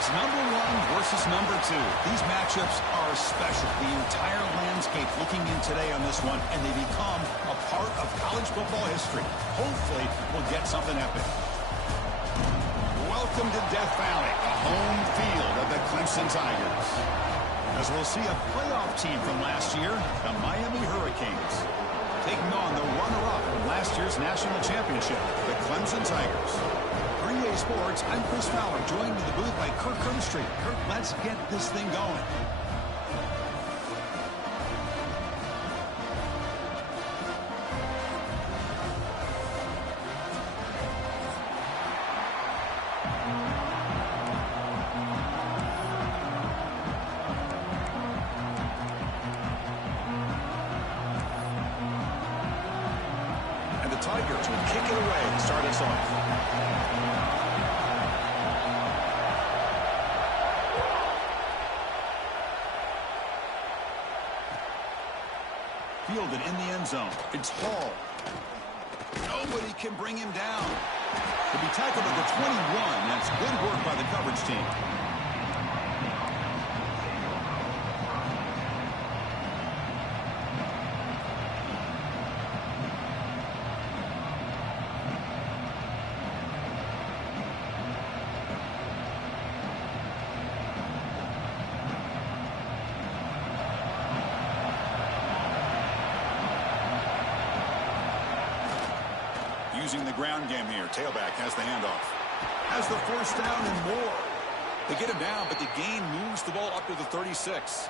It's number 1 versus number 2. These matchups are special. The entire landscape looking in today on this one, and they become a part of college football history. Hopefully, we'll get something epic. Welcome to Death Valley, the home field of the Clemson Tigers. As we'll see a playoff team from last year, the Miami Hurricanes, taking on the runner-up from last year's national championship, the Clemson Tigers. For EA Sports, I'm Chris Fowler, joined in the booth by Kirk Herbstreit. Kirk, let's get this thing going. And the Tigers will kick it away and start us off. Fielded in the end zone. It's Hall. Nobody can bring him down. He'll be tackled at the 21. That's good work by the coverage team. Using the ground game here. Tailback has the handoff. Has the first down and more. They get him down, but the gain moves the ball up to the 36.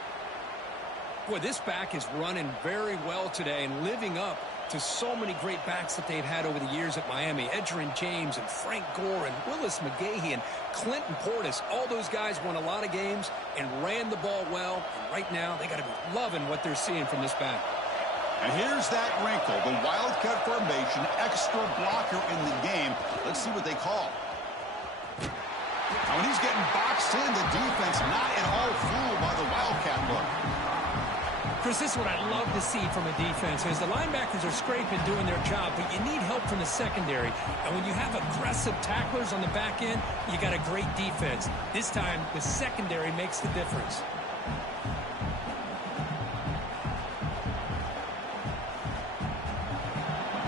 Boy, this back is running very well today and living up to so many great backs that they've had over the years at Miami. Edgerrin James and Frank Gore and Willis McGahee and Clinton Portis. All those guys won a lot of games and ran the ball well. And right now, they got to be loving what they're seeing from this back. And here's that wrinkle, the Wildcat formation, extra blocker in the game. Let's see what they call. Now, when he's getting boxed in, the defense not at all fooled by the Wildcat look. Chris, this is what I love to see from a defense is the linebackers are scraping, doing their job, but you need help from the secondary. And when you have aggressive tacklers on the back end, you got a great defense. This time, the secondary makes the difference.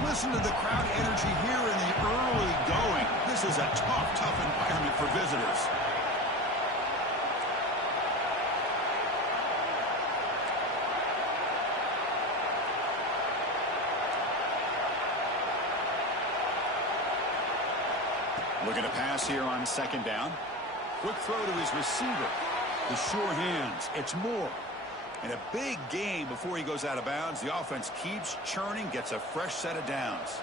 Listen to the crowd energy here in the early going. This is a tough environment for visitors. Looking to pass here on second down. Quick throw to his receiver. The sure hands. It's Moore. And a big gain before he goes out of bounds. The offense keeps churning, gets a fresh set of downs.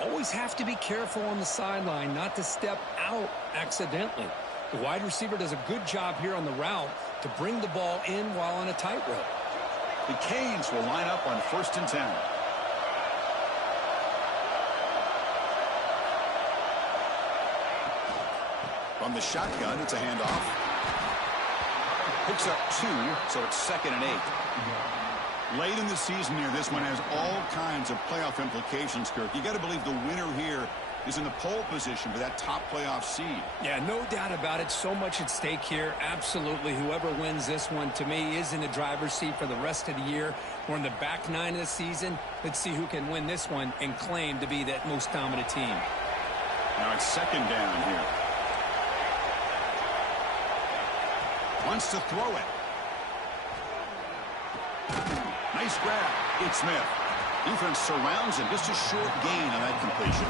Always have to be careful on the sideline not to step out accidentally. The wide receiver does a good job here on the route to bring the ball in while on a tightrope. The Canes will line up on 1st and 10. From the shotgun, it's a handoff. Picks up 2, so it's 2nd and 8. Late in the season here, this one has all kinds of playoff implications, Kirk. You got to believe the winner here is in the pole position for that top playoff seed. Yeah, no doubt about it. So much at stake here. Absolutely. Whoever wins this one, to me, is in the driver's seat for the rest of the year. We're in the back 9 of the season. Let's see who can win this one and claim to be that most dominant team. Now it's 2nd down here. Wants to throw it. Nice grab. It's Smith. Defense surrounds him. Just a short gain on that completion.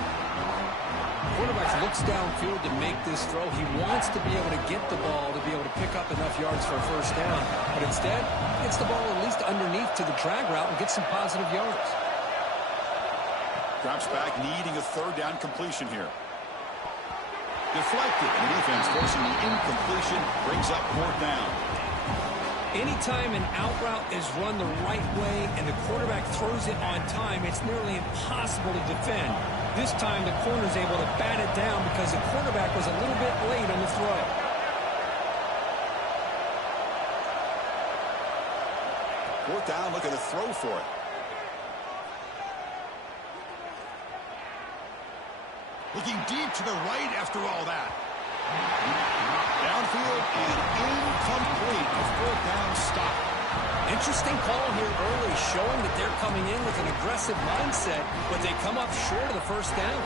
Quarterback looks downfield to make this throw. He wants to be able to get the ball to be able to pick up enough yards for a first down. But instead, gets the ball at least underneath to the drag route and gets some positive yards. Drops back, needing a 3rd down completion here. Deflected, and the defense forcing the incompletion, brings up 4th down. Anytime an out route is run the right way and the quarterback throws it on time, it's nearly impossible to defend. This time the corner's able to bat it down because the quarterback was a little bit late on the throw. 4th down, looking to throw for it. Looking deep to the right after all that. Downfield and incomplete. A fourth down stop. Interesting call here early, showing that they're coming in with an aggressive mindset, but they come up short of the first down.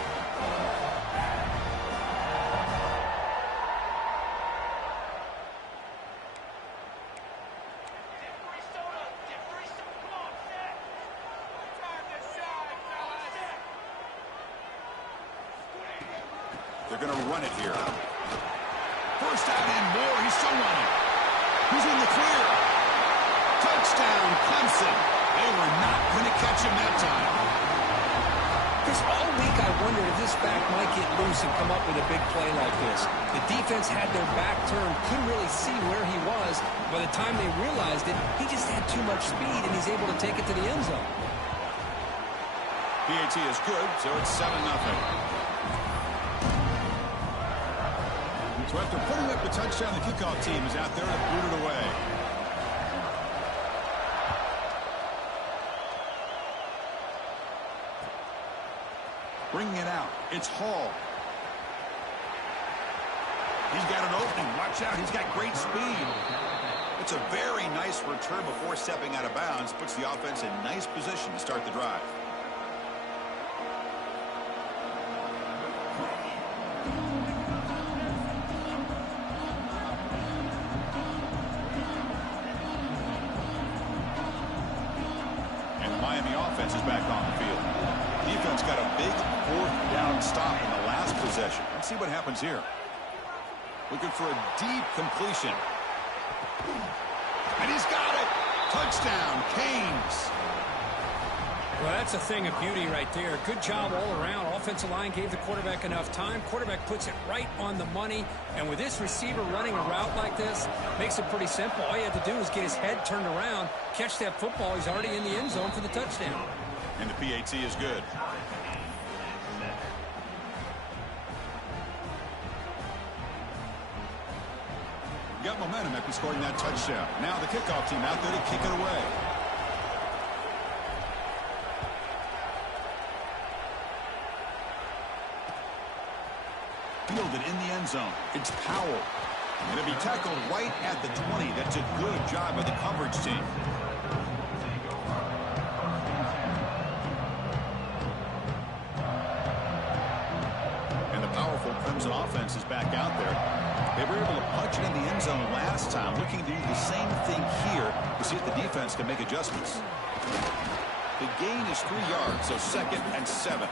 They're going to run it here. First down and more. He's still running. He's in the clear. Touchdown, Clemson. They were not going to catch him that time. Chris, all week I wondered if this back might get loose and come up with a big play like this. The defense had their back turned, couldn't really see where he was. By the time they realized it, he just had too much speed, and he's able to take it to the end zone. PAT is good, so it's 7-0. So after putting up the touchdown, the kickoff team is out there to boot it away. Bringing it out. It's Hall. He's got an opening. Watch out. He's got great speed. It's a very nice return before stepping out of bounds. Puts the offense in nice position to start the drive. And the Miami offense is back on the field. Defense got a big fourth down stop in the last possession. Let's see what happens here. Looking for a deep completion. And he's got it. Touchdown, Canes. Well, that's a thing of beauty right there. Good job all around. Offensive line gave the quarterback enough time. Quarterback puts it right on the money. And with this receiver running a route like this, makes it pretty simple. All you have to do is get his head turned around, catch that football. He's already in the end zone for the touchdown. And the PAT is good. Got momentum after scoring that touchdown. Now the kickoff team out there to kick it away. Fielded in the end zone. It's Powell. Going to be tackled right at the 20. That's a good job by the coverage team. And the powerful Clemson offense is back out there. They were able to punch it in the end zone last time. Looking to do the same thing here to see if the defense can make adjustments. The gain is 3 yards, so 2nd and 7.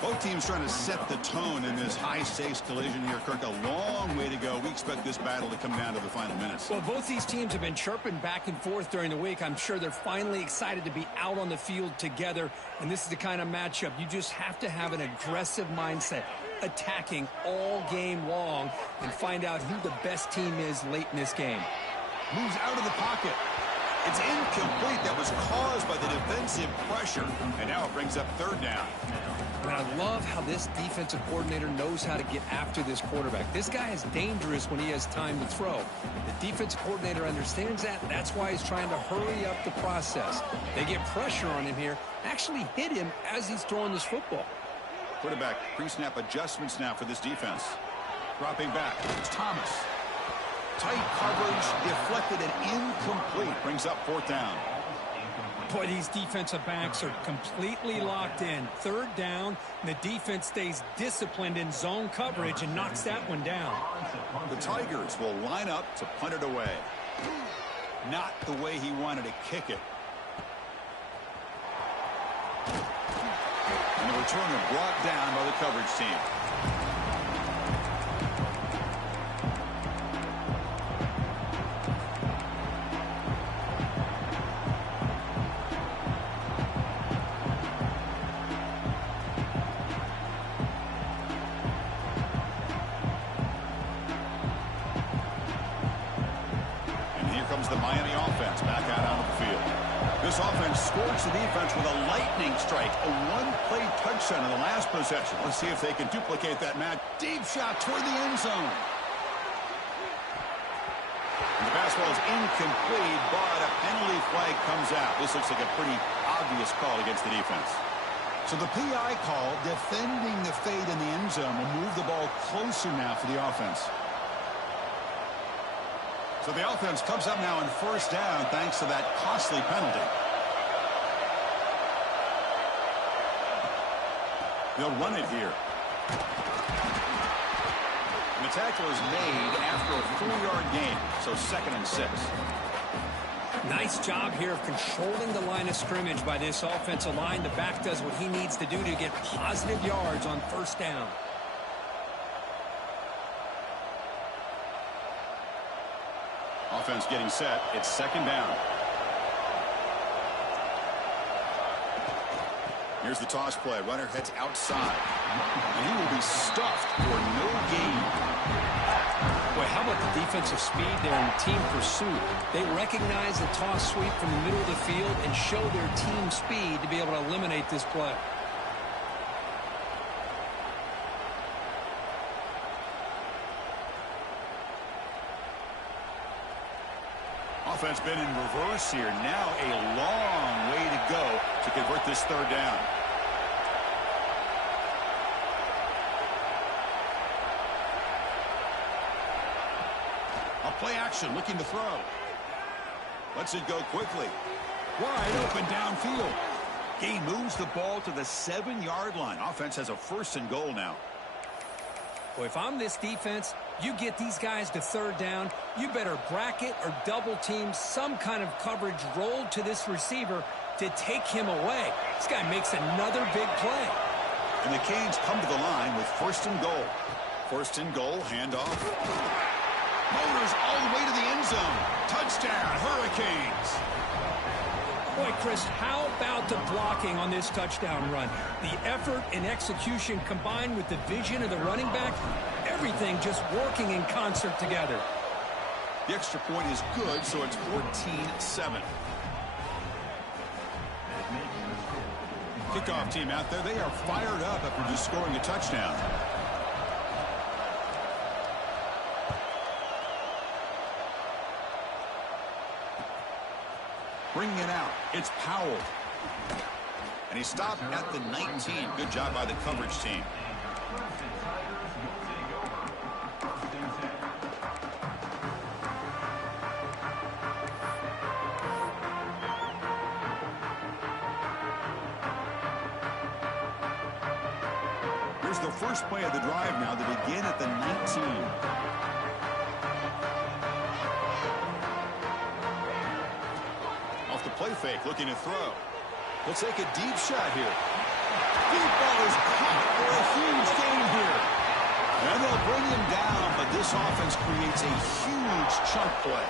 Both teams trying to set the tone in this high-stakes collision here, Kirk. A long way to go. We expect this battle to come down to the final minutes. Well, both these teams have been chirping back and forth during the week. I'm sure they're finally excited to be out on the field together. And this is the kind of matchup you just have to have an aggressive mindset, attacking all game long, and find out who the best team is late in this game. Moves out of the pocket. It's incomplete. That was caused by the defensive pressure. And now it brings up 3rd down. And I love how this defensive coordinator knows how to get after this quarterback. This guy is dangerous when he has time to throw. The defensive coordinator understands that. That's why he's trying to hurry up the process. They get pressure on him here, actually hit him as he's throwing this football. Quarterback pre-snap adjustments now for this defense. Dropping back. It's Thomas. Tight coverage, deflected and incomplete. Brings up 4th down. Boy, these defensive backs are completely locked in. 3rd down, and the defense stays disciplined in zone coverage and knocks that one down. The Tigers will line up to punt it away. Not the way he wanted to kick it. And the returner brought down by the coverage team. The Miami offense back out on the field. This offense scorched the defense with a lightning strike, a one-play touchdown in the last possession. Let's see if they can duplicate that match. Deep shot toward the end zone. And the basketball is incomplete, but a penalty flag comes out. This looks like a pretty obvious call against the defense. So the PI call, defending the fade in the end zone, will move the ball closer now for the offense. So the offense comes up now on first down thanks to that costly penalty. They'll run it here. And the tackle is made after a 4-yard gain, so 2nd and 6. Nice job here of controlling the line of scrimmage by this offensive line. The back does what he needs to do to get positive yards on first down. Offense getting set. It's 2nd down. Here's the toss play. Runner heads outside. And he will be stuffed for no gain. Boy, how about the defensive speed there in team pursuit? They recognize the toss sweep from the middle of the field and show their team speed to be able to eliminate this play. Offense been in reverse here. Now a long way to go to convert this 3rd down. A play action looking to throw. Lets it go quickly. Wide open downfield. Gain moves the ball to the 7-yard line. Offense has a 1st and goal now. Well, if I'm this defense, you get these guys to 3rd down, you better bracket or double team some kind of coverage rolled to this receiver to take him away. This guy makes another big play. And the Canes come to the line with 1st and goal. 1st and goal, handoff. Motors all the way to the end zone. Touchdown, Hurricanes. Boy, Chris, how about the blocking on this touchdown run? The effort and execution combined with the vision of the running back, everything just working in concert together. The extra point is good, so it's 14-7. Kickoff team out there, they are fired up after just scoring a touchdown. Bringing it out, it's Powell. And he stopped at the 19. Good job by the coverage team. Here's the first play of the drive now to begin at the 19. The play fake, looking to throw. They'll take a deep shot here. Deep ball is caught for a huge gain here. And they'll bring him down, but this offense creates a huge chunk play.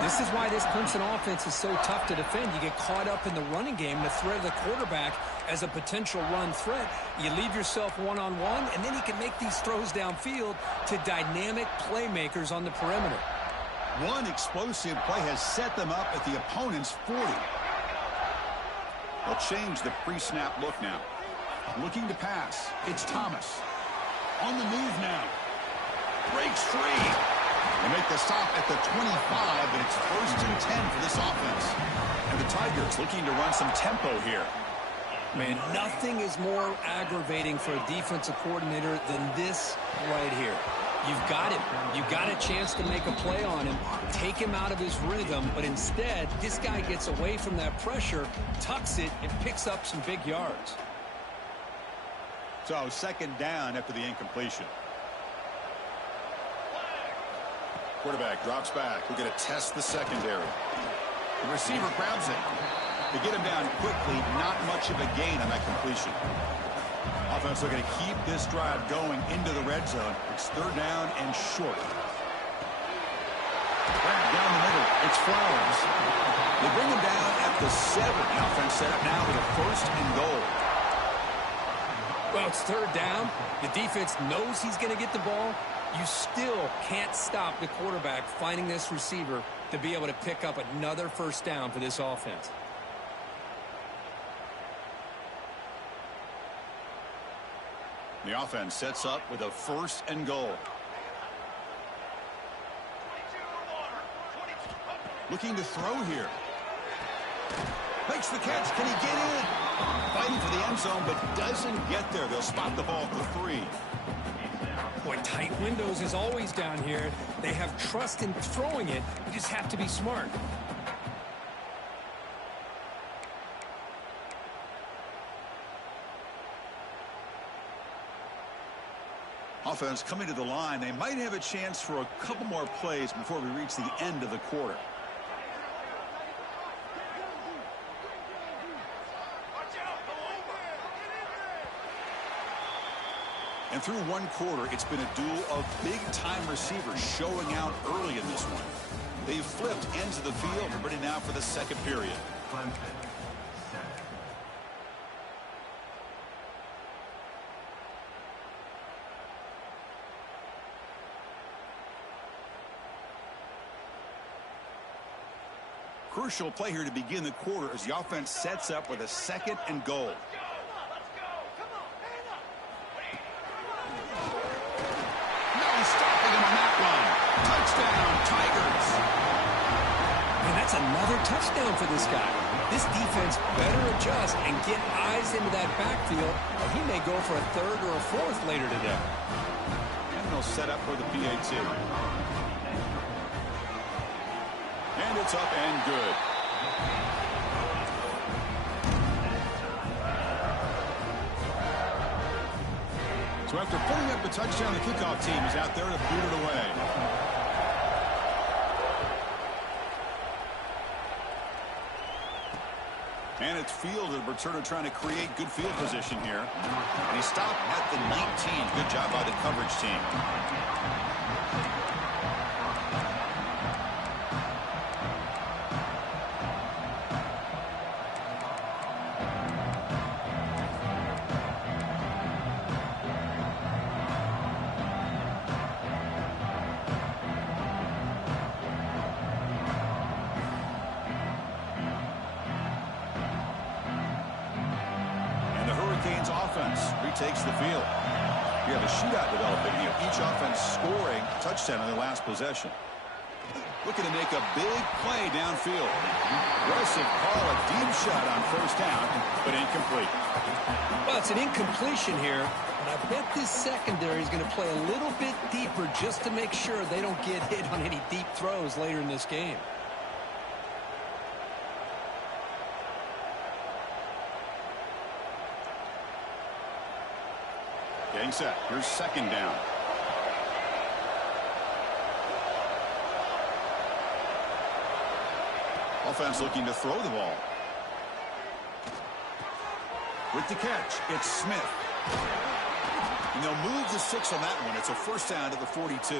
This is why this Clemson offense is so tough to defend. You get caught up in the running game, the threat of the quarterback as a potential run threat. You leave yourself one-on-one, and then you can make these throws downfield to dynamic playmakers on the perimeter. One explosive play has set them up at the opponent's 40. They'll change the pre-snap look now. Looking to pass. It's Thomas. On the move now. Breaks free. They make the stop at the 25, but it's 1st and 10 for this offense. And the Tigers looking to run some tempo here. Man, nothing is more aggravating for a defensive coordinator than this right here. You've got him. You've got a chance to make a play on him, take him out of his rhythm, but instead, this guy gets away from that pressure, tucks it, and picks up some big yards. So 2nd down after the incompletion. Quarterback drops back. We're going to test the secondary. The receiver grabs it. They get him down quickly. Not much of a gain on that completion. Offense looking to keep this drive going into the red zone. It's 3rd down and short. Back down the middle. It's Flowers. They bring him down at the 7. The offense set up now with a 1st and goal. Well, it's 3rd down. The defense knows he's going to get the ball. You still can't stop the quarterback finding this receiver to be able to pick up another 1st down for this offense. The offense sets up with a 1st and goal. Looking to throw here. Makes the catch. Can he get in? fighting for the end zone, but doesn't get there. They'll spot the ball for 3. Boy, tight windows is always down here. They have trust in throwing it. You just have to be smart. Offense coming to the line. They might have a chance for a couple more plays before we reach the end of the quarter. And through one quarter, it's been a duel of big-time receivers showing out early in this one. They've flipped ends of the field and ready now for the second period. Crucial play here to begin the quarter as the offense sets up with a 2nd and goal. Touchdown, Tigers. And that's another touchdown for this guy. This defense better adjust and get eyes into that backfield, or he may go for a 3rd or a 4th later today. And they'll set up for the PAT. And it's up and good. So after putting up the touchdown, the kickoff team is out there to boot it away. And it's fielded. Returner trying to create good field position here. And he stopped at the 19. Good job by the coverage team. Takes the field. You have a shootout developing here. Each offense scoring a touchdown on their last possession. Looking to make a big play downfield. Aggressive call, a deep shot on 1st down, but incomplete. Well, it's an incompletion here, and I bet this secondary is going to play a little bit deeper just to make sure they don't get hit on any deep throws later in this game. Getting set. Here's 2nd down. Offense looking to throw the ball. With the catch, it's Smith. And they'll move the 6 on that one. It's a 1st down to the 42.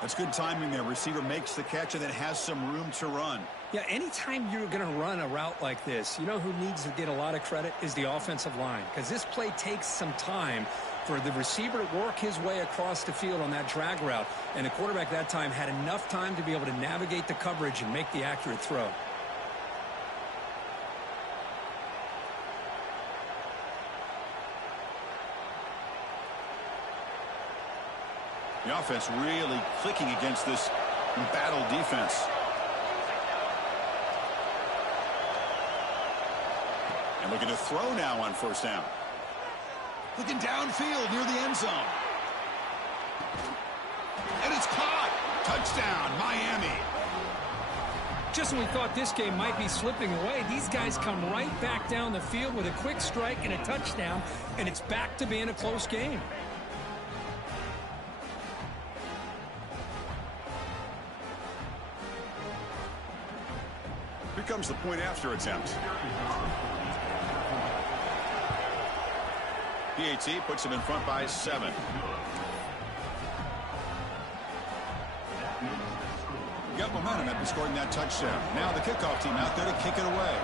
That's good timing there. Receiver makes the catch and then has some room to run. Yeah, anytime you're going to run a route like this, you know who needs to get a lot of credit is the offensive line, because this play takes some time for the receiver to work his way across the field on that drag route, and the quarterback that time had enough time to be able to navigate the coverage and make the accurate throw. The offense really clicking against this embattled defense. And looking to throw now on 1st down. Looking downfield near the end zone. And it's caught. Touchdown, Miami. Just when we thought this game might be slipping away, these guys come right back down the field with a quick strike and a touchdown, and it's back to being a close game. Here comes the point after attempt. PAT puts him in front by 7. Got momentum after scoring that touchdown. Now the kickoff team out there to kick it away.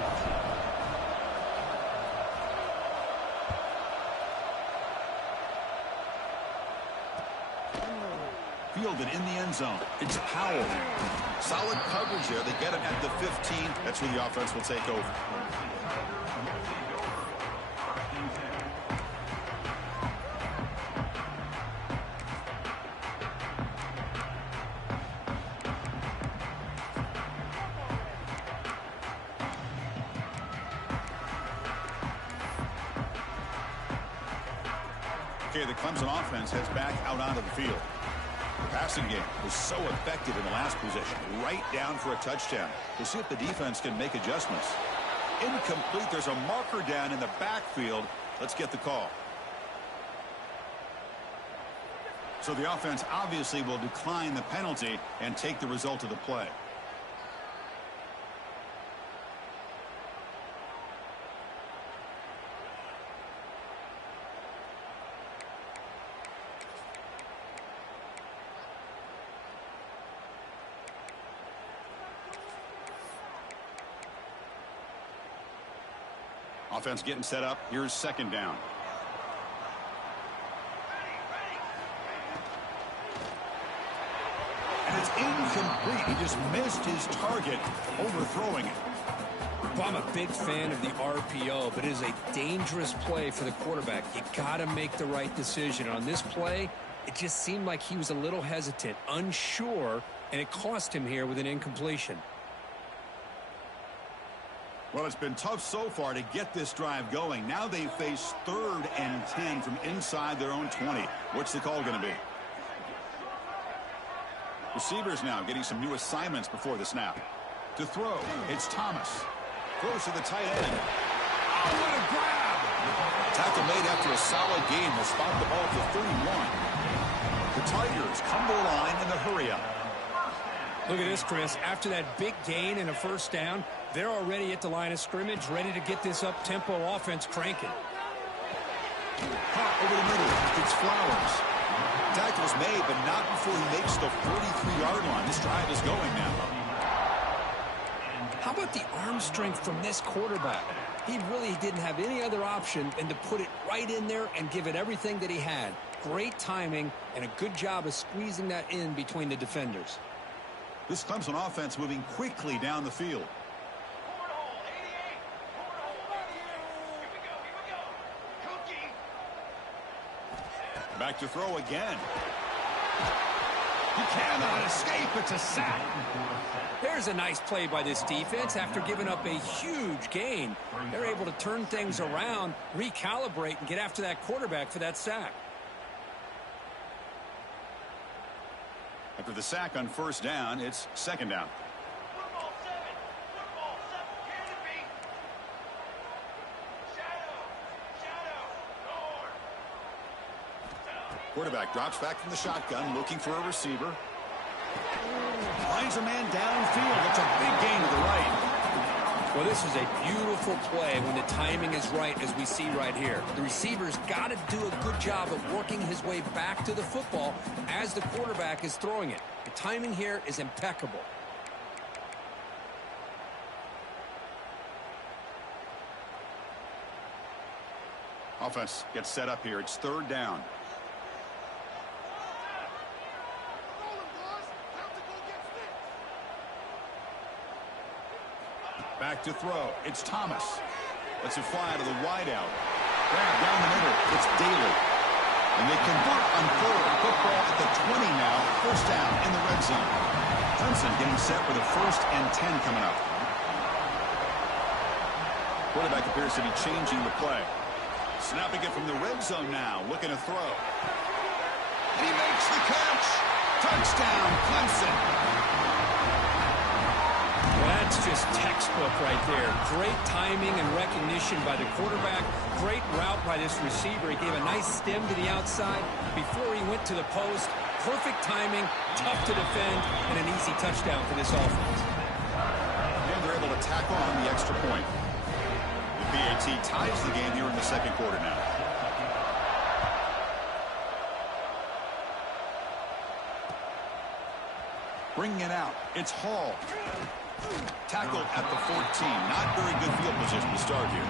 Fielded in the end zone. It's Powell. Solid coverage there. They get him at the 15. That's where the offense will take over. Okay, the Clemson offense heads back out onto the field. The passing game was so effective in the last possession, right down for a touchdown. We'll see if the defense can make adjustments. Incomplete. There's a marker down in the backfield. Let's get the call. So the offense obviously will decline the penalty and take the result of the play. Offense getting set up. Here's second down. And it's incomplete. He just missed his target, overthrowing it. Well, I'm a big fan of the RPO, but it is a dangerous play for the quarterback. You got to make the right decision. On this play, it just seemed like he was a little hesitant, unsure, and it cost him here with an incompletion. Well, it's been tough so far to get this drive going. Now they face 3rd and 10 from inside their own 20. What's the call going to be? Receivers now getting some new assignments before the snap. To throw, it's Thomas. Throws to the tight end. Oh, what a grab! Tackle made after a solid gain will spot the ball for 31. The Tigers come to the line in the hurry-up. Look at this, Chris. After that big gain and a first down, they're already at the line of scrimmage, ready to get this up-tempo offense cranking. Caught over the middle. It's Flowers. Tackle's made, but not before he makes the 43-yard line. This drive is going now. How about the arm strength from this quarterback? He really didn't have any other option than to put it right in there and give it everything that he had. Great timing and a good job of squeezing that in between the defenders. This Clemson offense moving quickly down the field. Back to throw again. He cannot escape. It's a sack. There's a nice play by this defense. After giving up a huge gain, they're able to turn things around, recalibrate, and get after that quarterback for that sack. After the sack on first down, it's second down. Quarterback drops back from the shotgun, looking for a receiver. Finds a man downfield. It's a big gain to the right. Well, this is a beautiful play when the timing is right, as we see right here. The receiver's got to do a good job of working his way back to the football as the quarterback is throwing it. The timing here is impeccable. Offense gets set up here. It's third down. Back to throw. It's Thomas. Lets it fly to the wideout. Grab down the middle. It's Daly. And they convert on third. Football at the 20 now. First down in the red zone. Clemson getting set with a 1st and 10 coming up. Quarterback appears to be changing the play. Snapping it from the red zone now. Looking to throw. And he makes the catch. Touchdown, Clemson. That's just textbook right there. Great timing and recognition by the quarterback. Great route by this receiver. He gave a nice stem to the outside before he went to the post. Perfect timing, tough to defend, and an easy touchdown for this offense. And they're able to tack on the extra point. The PAT ties the game here in the second quarter now. Bringing it out. It's Hall. Tackled at the 14. Not very good field position to start here.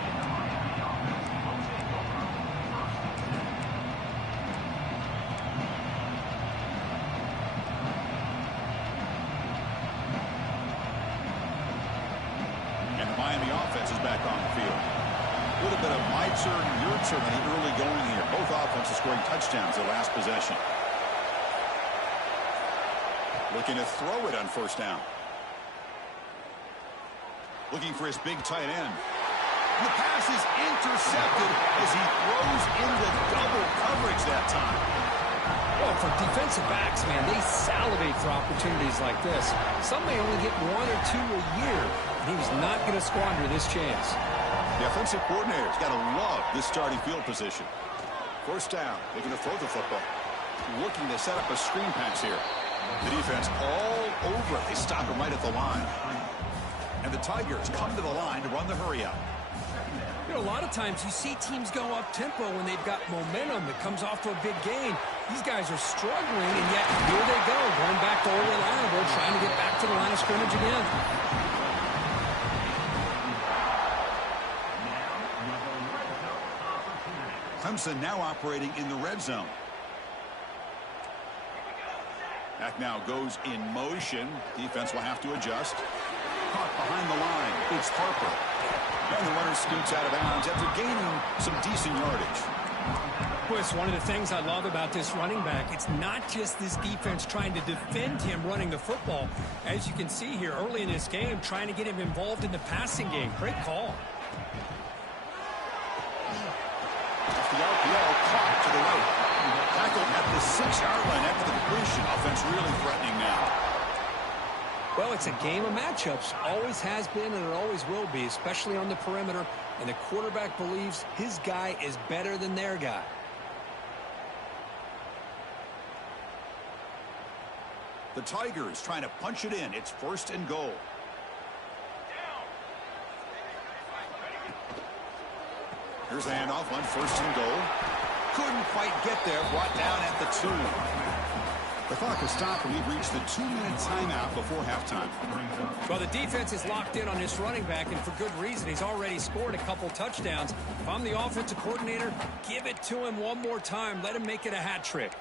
And the Miami offense is back on the field. A little bit of my turn, your turn in the early going here. Both offenses scoring touchdowns their last possession. Looking to throw it on first down. Looking for his big tight end. And the pass is intercepted as he throws into double coverage that time. Well, for defensive backs, man, they salivate for opportunities like this. Some may only get 1 or 2 a year, and he's not going to squander this chance. The offensive coordinator's got to love this starting field position. First down, looking to throw the football. Looking to set up a screen pass here. The defense all over it. They stop him right at the line. And the Tigers come to the line to run the hurry-up. You know, a lot of times you see teams go up-tempo when they've got momentum that comes off to a big gain. These guys are struggling, and yet here they go, going back to old reliable, trying to get back to the line of scrimmage again. Clemson now operating in the red zone. Back now goes in motion. Defense will have to adjust. Caught behind the line. It's Harper. And the runner scoots out of bounds after gaining some decent yardage. Well, it's one of the things I love about this running back. It's not just this defense trying to defend him running the football. As you can see here early in this game, trying to get him involved in the passing game. Great call. Off the RPO, caught to the right. Tackled at the 6-yard line after the completion. Offense really threatening now. Well, it's a game of matchups. Always has been and it always will be, especially on the perimeter. And the quarterback believes his guy is better than their guy. The Tigers trying to punch it in. It's 1st and goal. Here's the handoff on 1st and goal. Couldn't quite get there. Brought down at the 2. The clock is stopped, and we've reached the 2-minute timeout before halftime. Well, the defense is locked in on this running back, and for good reason. He's already scored a couple touchdowns. If I'm the offensive coordinator, give it to him one more time. Let him make it a hat trick.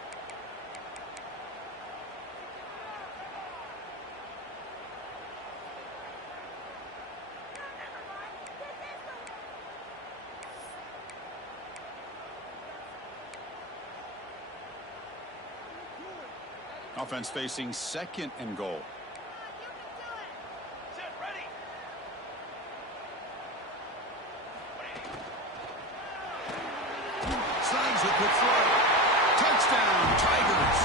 Offense facing 2nd and goal. Slides a quick throw. Touchdown, Tigers.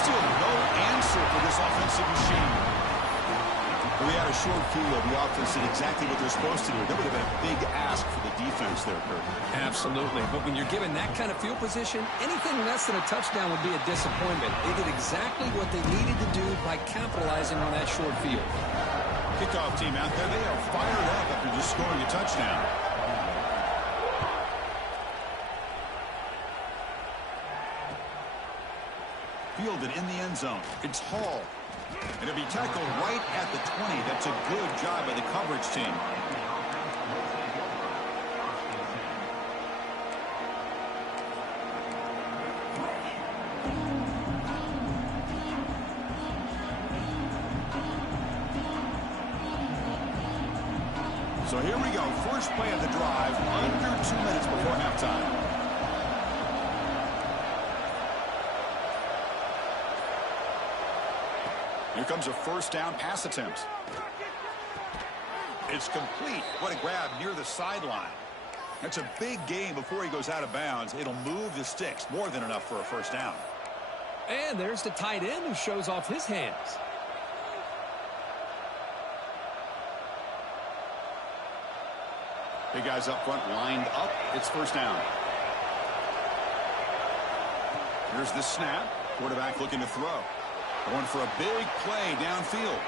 Still no answer for this offensive machine. We had a short field. The offense did exactly what they're supposed to do. That would have been a big ask for the defense there, Kurt. Absolutely. But when you're given that kind of field position, anything less than a touchdown would be a disappointment. They did exactly what they needed to do by capitalizing on that short field. Kickoff team out there. They are fired up after just scoring a touchdown. Fielded in the end zone. It's Hall. And it'll be tackled right at the 20. That's a good job by the coverage team. So here we go. First play of the drive. Under 2 minutes before halftime. Here comes a 1st down pass attempt. It's complete. What a grab near the sideline. That's a big gain before he goes out of bounds. It'll move the sticks. More than enough for a 1st down. And there's the tight end who shows off his hands. Big guys up front lined up. It's 1st down. Here's the snap. Quarterback looking to throw. Going for a big play downfield.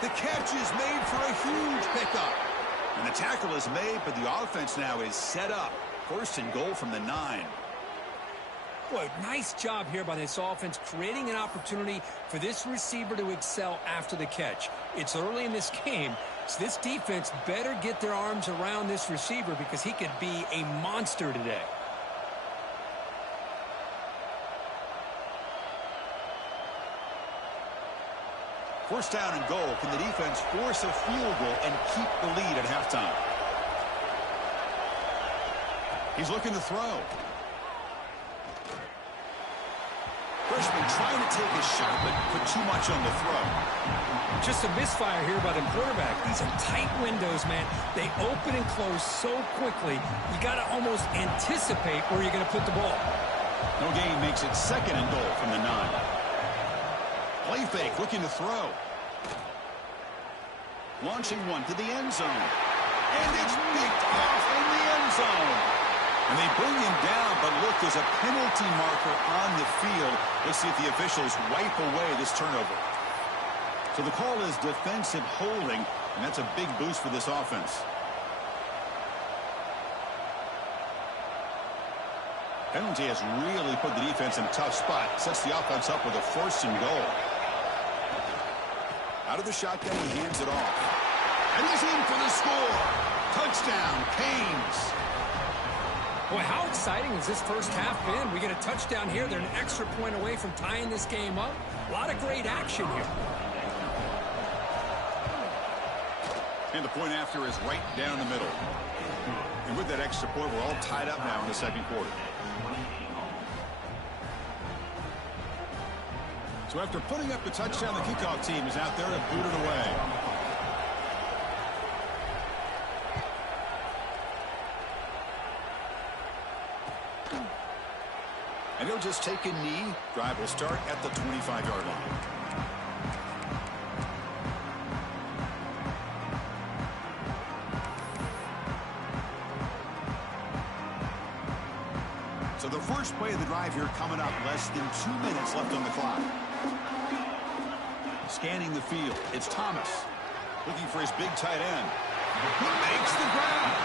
The catch is made for a huge pickup. And the tackle is made, but the offense now is set up. 1st and goal from the 9. Boy, nice job here by this offense, creating an opportunity for this receiver to excel after the catch. It's early in this game, so this defense better get their arms around this receiver because he could be a monster today. First down and goal. Can the defense force a field goal and keep the lead at halftime? He's looking to throw. Freshman trying to take a shot, but put too much on the throw. Just a misfire here by the quarterback. These are tight windows, man. They open and close so quickly, you got to almost anticipate where you're going to put the ball. No gain makes it 2nd and goal from the 9. Play fake, looking to throw. Launching one to the end zone. And it's picked off in the end zone. And they bring him down, but look, there's a penalty marker on the field. Let's see if the officials wipe away this turnover. So the call is defensive holding, and that's a big boost for this offense. Penalty has really put the defense in a tough spot. Sets the offense up with a 1st and goal. Out of the shotgun, he hands it off. And he's in for the score. Touchdown, Canes. Boy, how exciting has this first half been? We get a touchdown here. They're an extra point away from tying this game up. A lot of great action here. And the point after is right down the middle. And with that extra point, we're all tied up now in the 2nd quarter. So after putting up the touchdown, the kickoff team is out there to boot it away. And he'll just take a knee. Drive will start at the 25-yard line. So the first play of the drive here coming up. Less than 2 minutes left on the clock. Scanning the field. It's Thomas. Looking for his big tight end. He makes the grab.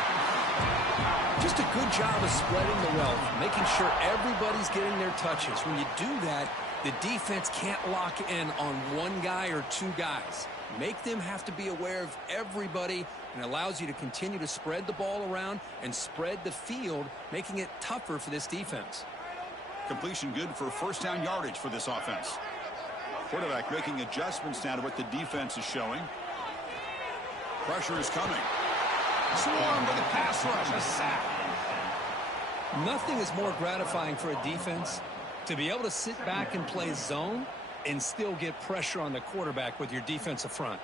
Just a good job of spreading the wealth, making sure everybody's getting their touches. When you do that, the defense can't lock in on one guy or 2 guys. Make them have to be aware of everybody, and allows you to continue to spread the ball around and spread the field, making it tougher for this defense. Completion good for 1st down yardage for this offense. Quarterback making adjustments now to what the defense is showing. Pressure is coming. Swarmed by the pass rush. A sack. Nothing is more gratifying for a defense to be able to sit back and play zone and still get pressure on the quarterback with your defensive front.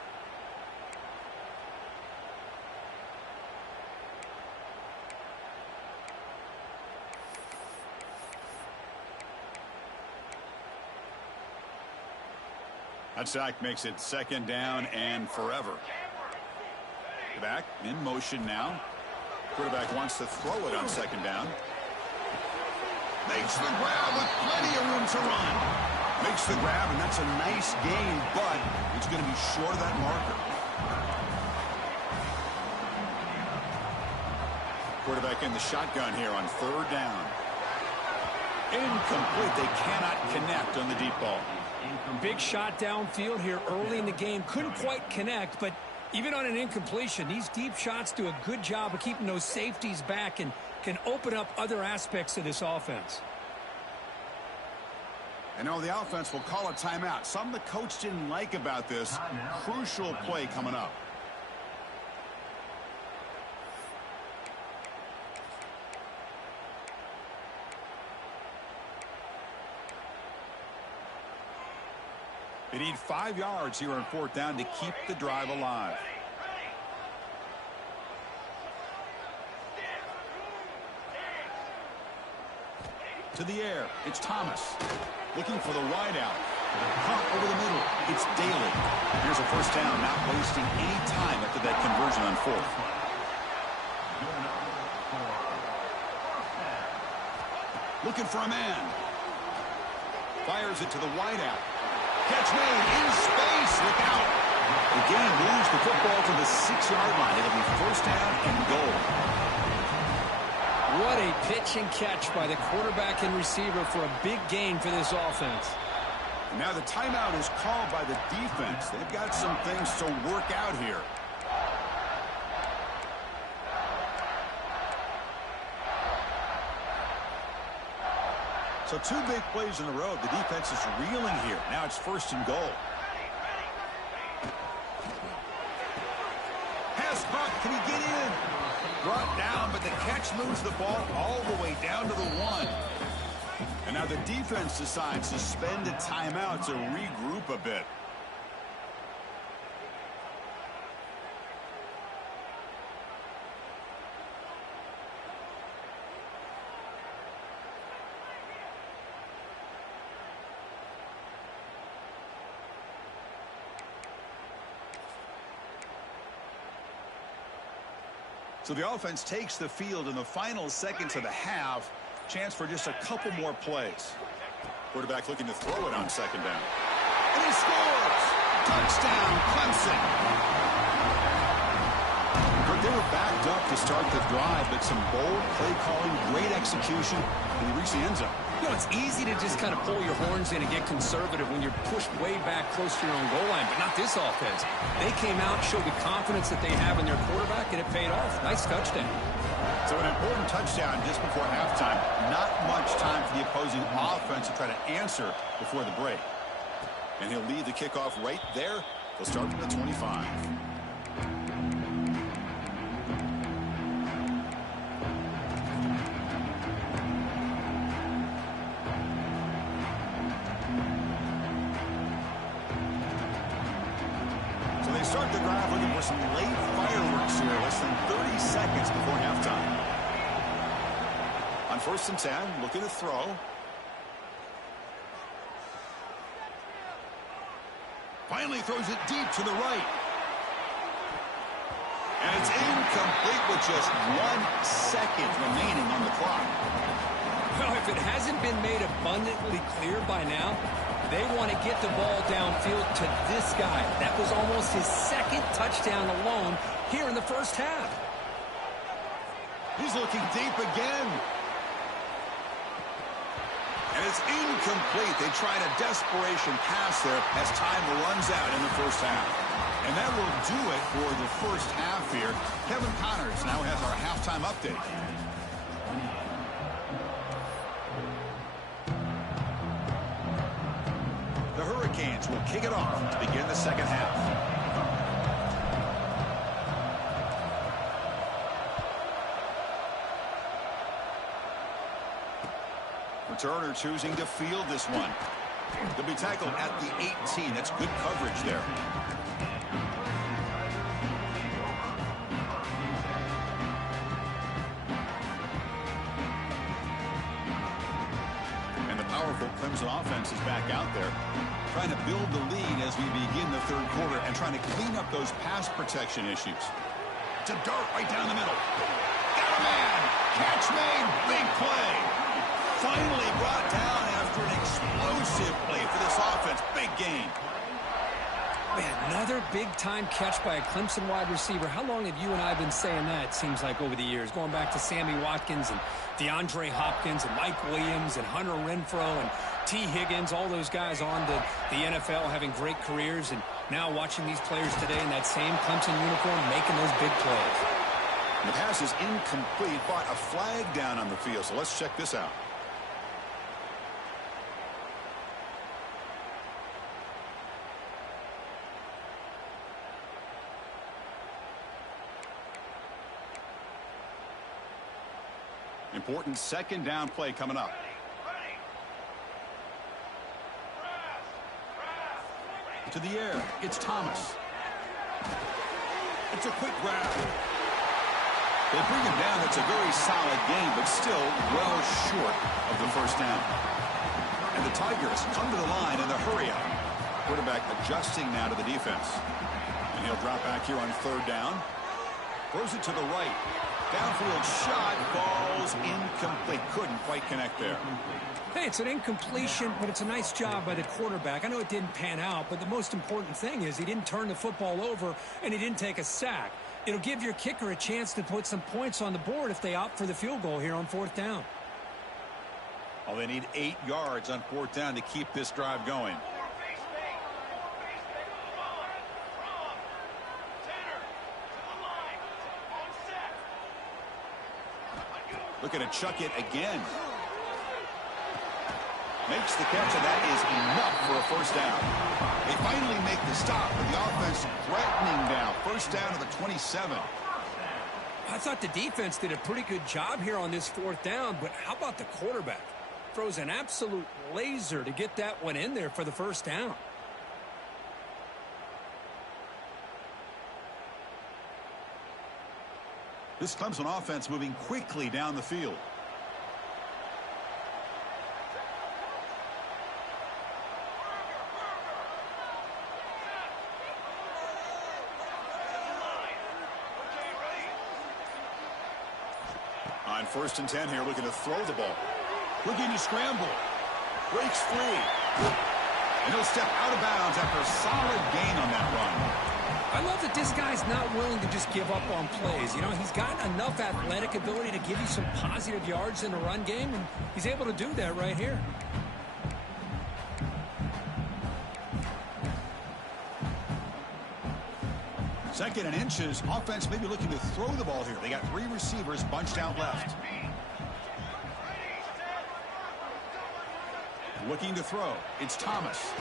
That sack makes it 2nd down and forever. Back in motion now. Quarterback wants to throw it on 2nd down. Makes the grab with plenty of room to run. Makes the grab, and that's a nice gain, but it's going to be short of that marker. Quarterback in the shotgun here on 3rd down. Incomplete. They cannot connect on the deep ball. Big shot downfield here early in the game. Couldn't quite connect, but even on an incompletion, these deep shots do a good job of keeping those safeties back and can open up other aspects of this offense. And now the offense will call a timeout. Something the coach didn't like about this. Crucial play coming up. They need 5 yards here on 4th down to keep the drive alive. To the air, it's Thomas. Looking for the wide out. Pump over the middle. It's Daly. Here's a 1st down, not wasting any time after that conversion on 4th. Looking for a man. Fires it to the wide out. Catch made in space. Look out. The game moves the football to the 6-yard line. It'll be 1st down and goal. What a pitch and catch by the quarterback and receiver for a big gain for this offense. And now the timeout is called by the defense. They've got some things to work out here. So 2 big plays in a row. The defense is reeling here. Now it's 1st and goal. Pass caught. Can he get in? Brought down, but the catch moves the ball all the way down to the 1. And now the defense decides to spend a timeout to regroup a bit. So the offense takes the field in the final seconds of the half. Chance for just a couple more plays. Quarterback looking to throw it on second down. And he scores! Touchdown, Clemson! They were backed up to start the drive, but some bold play calling, great execution, and they reached the end zone. You know, it's easy to just kind of pull your horns in and get conservative when you're pushed way back close to your own goal line, but not this offense. They came out, showed the confidence that they have in their quarterback, and it paid off. Nice touchdown. So an important touchdown just before halftime. Not much time for the opposing offense to try to answer before the break. And he'll lead the kickoff right there. They'll start from the 25. Start the drive looking for some late fireworks here, less than 30 seconds before halftime. On 1st and 10, looking to throw. Finally throws it deep to the right. And it's incomplete with just 1 second remaining on the clock. Well, if it hasn't been made abundantly clear by now, they want to get the ball downfield to this guy. That was almost his second touchdown alone here in the first half. He's looking deep again. And it's incomplete. They tried a desperation pass there as time runs out in the first half. And that will do it for the first half here. Kevin Connors now has our halftime update. The Hurricanes will kick it off to begin the second half. Returner choosing to field this one. They'll be tackled at the 18. That's good coverage there. And the powerful Clemson offense is back out there, trying to build the lead as we begin the third quarter and trying to clean up those pass protection issues. To dart right down the middle. Got a man. Catch made. Big play. Finally brought down after an explosive play for this offense. Big gain. Man, another big-time catch by a Clemson wide receiver. How long have you and I been saying that, it seems like, over the years? Going back to Sammy Watkins and DeAndre Hopkins and Mike Williams and Hunter Renfrow and T. Higgins, all those guys on to the NFL having great careers, and now watching these players today in that same Clemson uniform making those big plays. The pass is incomplete, but a flag down on the field, so let's check this out. Important second down play coming up. To the air, it's Thomas. It's a quick grab. They bring him down. It's a very solid game, but still well short of the first down. And the Tigers come to the line in the hurry-up. Quarterback adjusting now to the defense. And he'll drop back here on third down. Throws it to the right. Downfield shot, falls incomplete. Couldn't quite connect there. Hey, it's an incompletion, but it's a nice job by the quarterback. I know it didn't pan out, but the most important thing is he didn't turn the football over and he didn't take a sack. It'll give your kicker a chance to put some points on the board if they opt for the field goal here on fourth down. Oh, they need 8 yards on fourth down to keep this drive going. Looking to chuck it again. Makes the catch, and that is enough for a first down. They finally make the stop, but the offense threatening down. First down to the 27. I thought the defense did a pretty good job here on this fourth down, but how about the quarterback? throws an absolute laser to get that one in there for the first down. This Clemson offense moving quickly down the field. On 1st and 10 here, looking to throw the ball. Looking to scramble. Breaks free. And he'll step out of bounds after a solid gain on that run. I love that this guy's not willing to just give up on plays. You know, he's got enough athletic ability to give you some positive yards in the run game, and he's able to do that right here. Second and inches. Offense maybe looking to throw the ball here. They got 3 receivers bunched out left. Looking to throw. It's Thomas.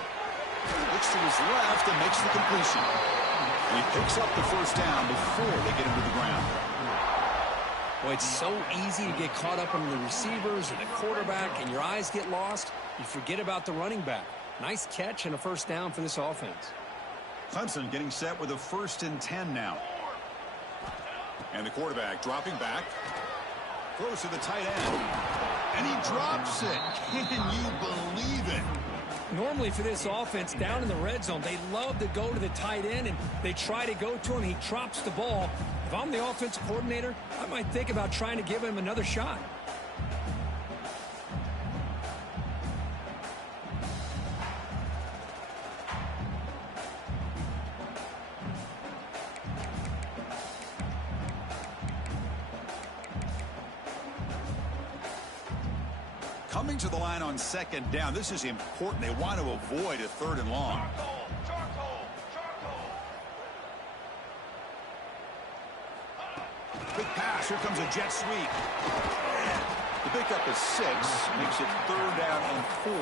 Looks to his left and makes the completion. And he picks up the first down before they get him to the ground. Well, it's so easy to get caught up in the receivers and the quarterback, and your eyes get lost. You forget about the running back. Nice catch and a first down for this offense. Clemson getting set with a 1st and 10 now. And the quarterback dropping back. Throws to the tight end. And he drops it. Can you believe it? Normally for this offense down in the red zone, they love to go to the tight end, and they try to go to him. He drops the ball. If I'm the offensive coordinator, I might think about trying to give him another shot. Coming to the line on 2nd down. This is important. They want to avoid a 3rd and long. Big pass. Here comes a jet sweep. The pickup is 6. Makes it 3rd down and 4.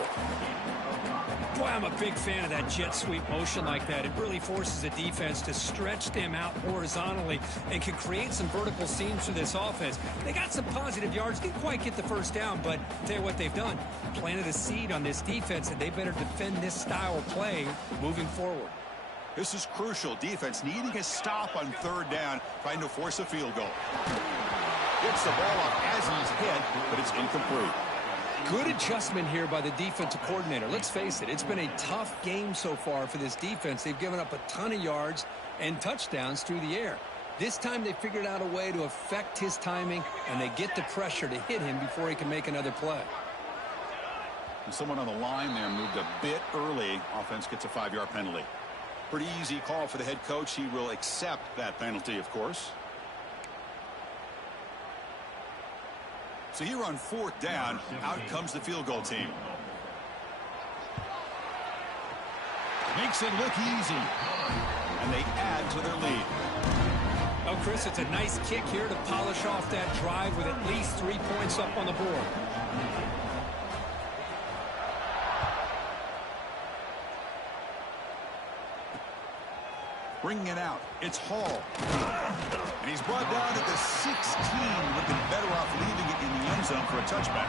Boy, I'm a big fan of that jet sweep motion like that. It really forces a defense to stretch them out horizontally and can create some vertical seams for this offense. They got some positive yards. Didn't quite get the first down, but I'll tell you what they've done. Planted a seed on this defense, and they better defend this style of play moving forward. This is crucial. Defense needing a stop on 3rd down, trying to force a field goal. Gets the ball up as he's hit, but it's incomplete. Good adjustment here by the defensive coordinator. Let's face it, it's been a tough game so far for this defense. They've given up a ton of yards and touchdowns through the air. This time they figured out a way to affect his timing, and they get the pressure to hit him before he can make another play. And someone on the line there moved a bit early. Offense gets a 5-yard penalty. Pretty easy call for the head coach. He will accept that penalty, of course. So here on 4th down, out comes the field goal team. Makes it look easy. And they add to their lead. Oh, Chris, it's a nice kick here to polish off that drive with at least 3 points up on the board. Bringing it out, it's Hall. And he's brought down at the 16, looking better off leaving it in the end zone for a touchback.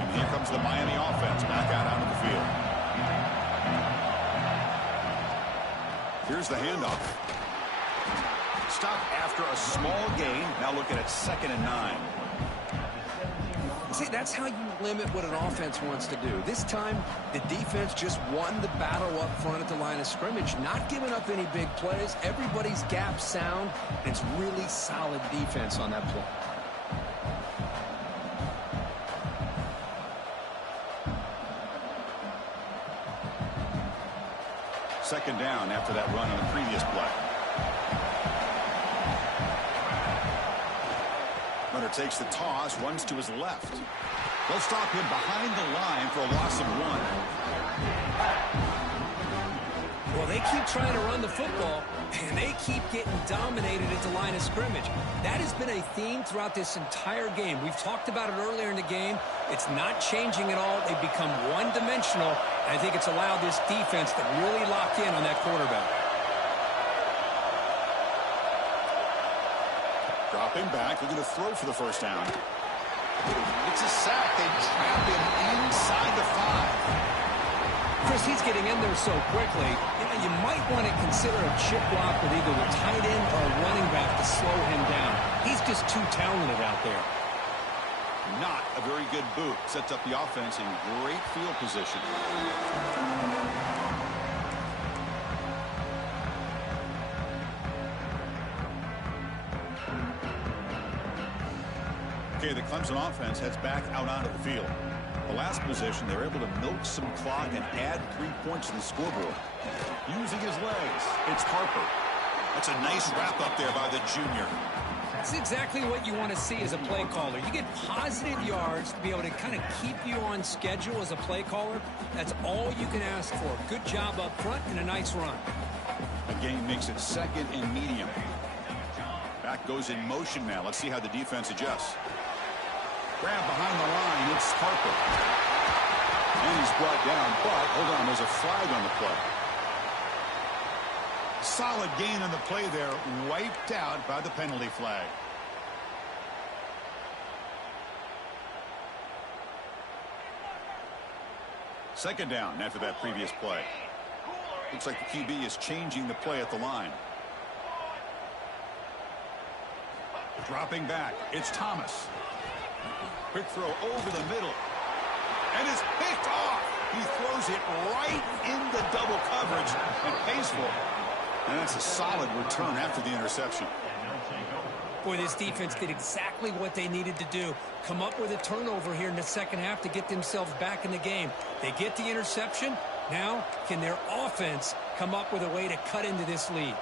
And here comes the Miami offense back out onto the field. Here's the handoff. Stop after a small gain. Now looking at 2nd and 9. See, that's how you limit what an offense wants to do. This time, the defense just won the battle up front at the line of scrimmage, not giving up any big plays. Everybody's gap sound. It's really solid defense on that play. Second down after that run on the previous play. Runner takes the toss, runs to his left. They'll stop him behind the line for a loss of 1. Well, Well, they keep trying to run the football, and they keep getting dominated at the line of scrimmage. That has been a theme throughout this entire game. We've talked about it earlier in the game. It's not changing at all. They've become one-dimensional, and I think it's allowed this defense to really lock in on that quarterback. Dropping back, looking to throw for the first down. It's a sack. They trap him inside the 5. Chris, he's getting in there so quickly, you might want to consider a chip block with either the tight end or a running back to slow him down. He's just too talented out there. Not a very good boot. Sets up the offense in great field position. Okay, the Clemson offense heads back out onto the field. The last possession, they're able to milk some clock and add 3 points to the scoreboard. Using his legs, it's Harper. That's a nice wrap up there by the junior. That's exactly what you want to see as a play caller. You get positive yards to be able to kind of keep you on schedule as a play caller. That's all you can ask for. Good job up front and a nice run. The game makes it 2nd and medium. Back goes in motion now. Let's see how the defense adjusts. Grab behind the line, it's Harper. And he's brought down, but hold on, there's a flag on the play. Solid gain on the play there, wiped out by the penalty flag. Second down after that previous play. Looks like the QB is changing the play at the line. Dropping back, it's Thomas. Quick throw over the middle. And it's picked off. He throws it right into double coverage and pays for it. And that's a solid return after the interception. Boy, this defense did exactly what they needed to do. Come up with a turnover here in the second half to get themselves back in the game. They get the interception. Now, can their offense come up with a way to cut into this lead?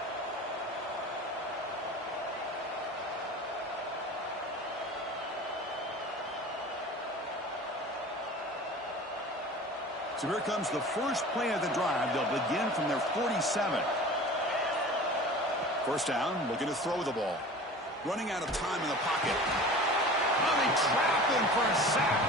So here comes the first play of the drive. They'll begin from their 47. First down, looking to throw the ball. Running out of time in the pocket. Oh, they trap him for a sack.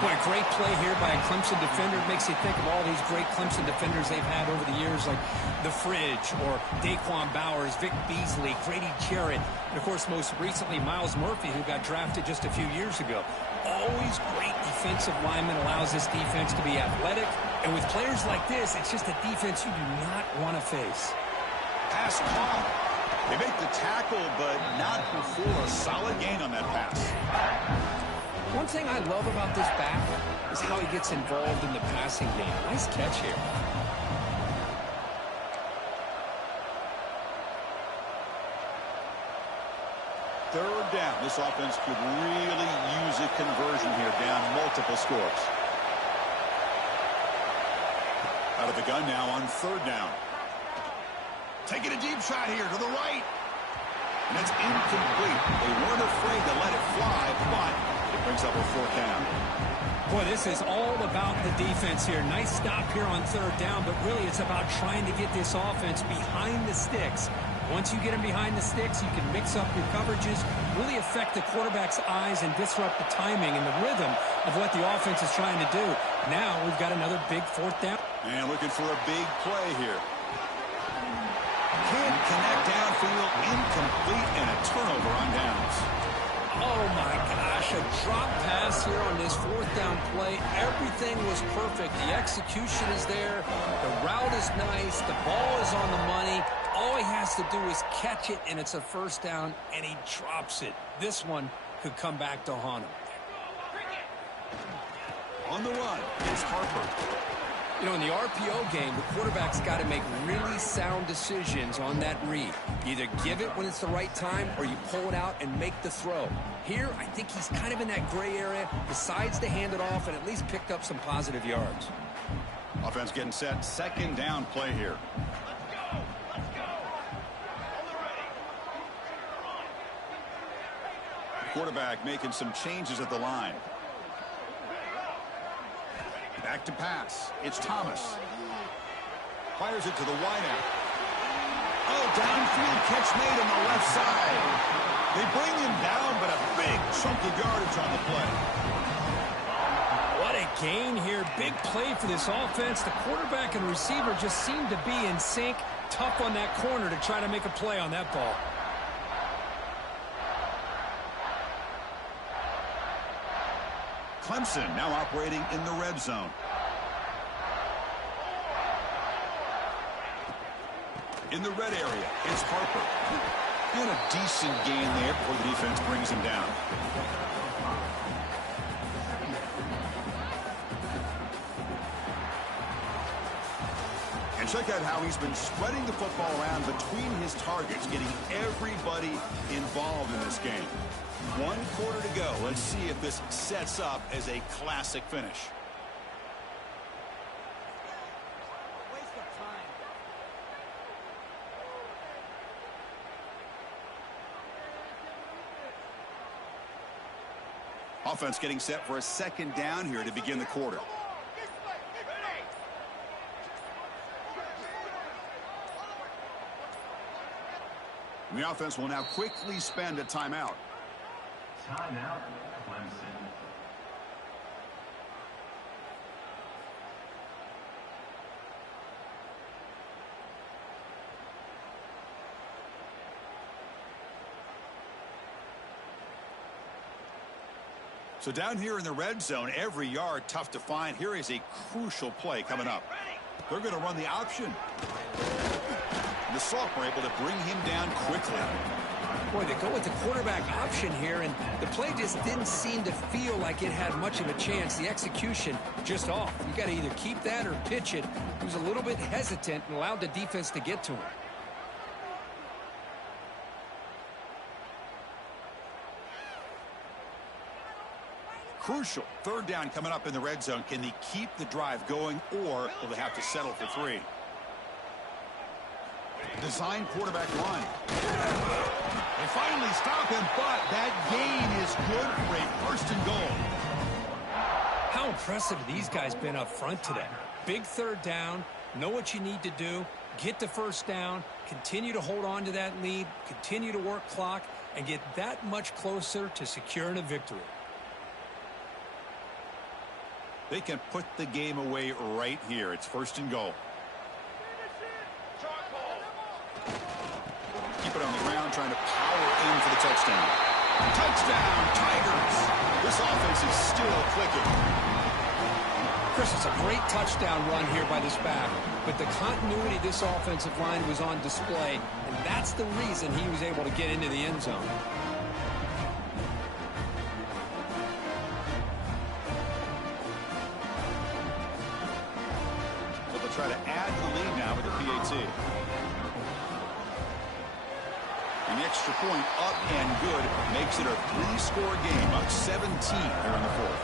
Boy, great play here by a Clemson defender. It makes you think of all these great Clemson defenders they've had over the years, like The Fridge or Daquan Bowers, Vic Beasley, Grady Jarrett, and, of course, most recently, Miles Murphy, who got drafted just a few years ago. Always great defensive lineman, allows this defense to be athletic. And with players like this, it's just a defense you do not want to face. Pass caught. They make the tackle, but not before a solid gain on that pass. One thing I love about this back is how he gets involved in the passing game. Nice catch here. Third down. This offense could really use a conversion here, down multiple scores. Out of the gun now on third down. Taking a deep shot here to the right. And it's incomplete. They weren't afraid to let it fly, but it brings up a fourth down. Boy, this is all about the defense here. Nice stop here on third down, but really it's about trying to get this offense behind the sticks. Once you get them behind the sticks, you can mix up your coverages, really affect the quarterback's eyes and disrupt the timing and the rhythm of what the offense is trying to do. Now we've got another big fourth down. And looking for a big play here. Can't connect downfield, incomplete, and a turnover on downs. Oh, my gosh, a drop pass here on this fourth down play. Everything was perfect. The execution is there. The route is nice. The ball is on the money. All he has to do is catch it, and it's a first down, and he drops it. This one could come back to haunt him. On the run, it's Harper. You know, in the RPO game, the quarterback's got to make really sound decisions on that read. Either give it when it's the right time or you pull it out and make the throw. Here, I think he's kind of in that gray area, decides to hand it off and at least picked up some positive yards. Offense getting set. Second down play here. Quarterback making some changes at the line. Back to pass. It's Thomas. Fires it to the wideout. Oh, downfield catch made on the left side. They bring him down, but a big chunk of yardage on the play. What a gain here. Big play for this offense. The quarterback and receiver just seem to be in sync. Tough on that corner to try to make a play on that ball. Clemson now operating in the red zone. In the red area, it's Harper. And a decent gain there before the defense brings him down. And check out how he's been spreading the football around between his targets, getting everybody involved in this game. 1 quarter to go. Let's see if this sets up as a classic finish. Offense getting set for a second down here to begin the quarter. The offense will now quickly spend a timeout. Timeout, Clemson. So down here in the red zone, every yard tough to find. Here is a crucial play coming up. They're going to run the option. The sophomore able to bring him down quickly. Boy, they go with the quarterback option here, and the play just didn't seem to feel like it had much of a chance. The execution just off. You got to either keep that or pitch it. He was a little bit hesitant and allowed the defense to get to him. Crucial. 3rd down coming up in the red zone. Can they keep the drive going, or will they have to settle for 3? Design quarterback run. They finally stop him, but that gain is good for a 1st and goal. How impressive have these guys been up front today? Big 3rd down, know what you need to do, get the 1st down, continue to hold on to that lead, continue to work clock, and get that much closer to securing a victory. They can put the game away right here. It's 1st and goal. Keep it on the ground, trying to power in for the touchdown. Touchdown, Tigers! This offense is still clicking. Chris, it's a great touchdown run here by this back, but the continuity of this offensive line was on display, and that's the reason he was able to get into the end zone. So they'll try to add to the lead now with the PAT. An extra point up and good makes it a 3-score game, up 17 here in the 4th.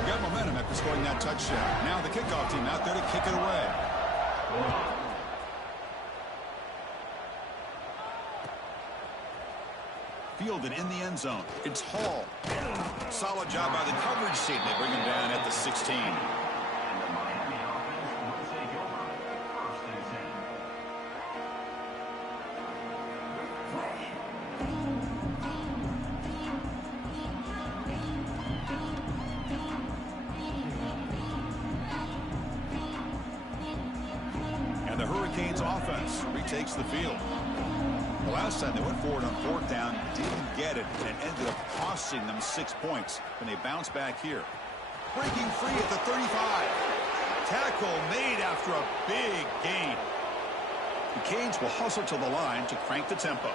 We got momentum after scoring that touchdown. Now the kickoff team out there to kick it away. Fielded in the end zone. It's Hall. Solid job by the coverage team. They bring him down at the 16. And the Hurricanes offense retakes the field. The last time they went forward on 4th down, didn't get it, and it ended up costing them 6 points. And they bounce back here. Breaking free at the 35. Tackle made after a big gain. The Canes will hustle to the line to crank the tempo.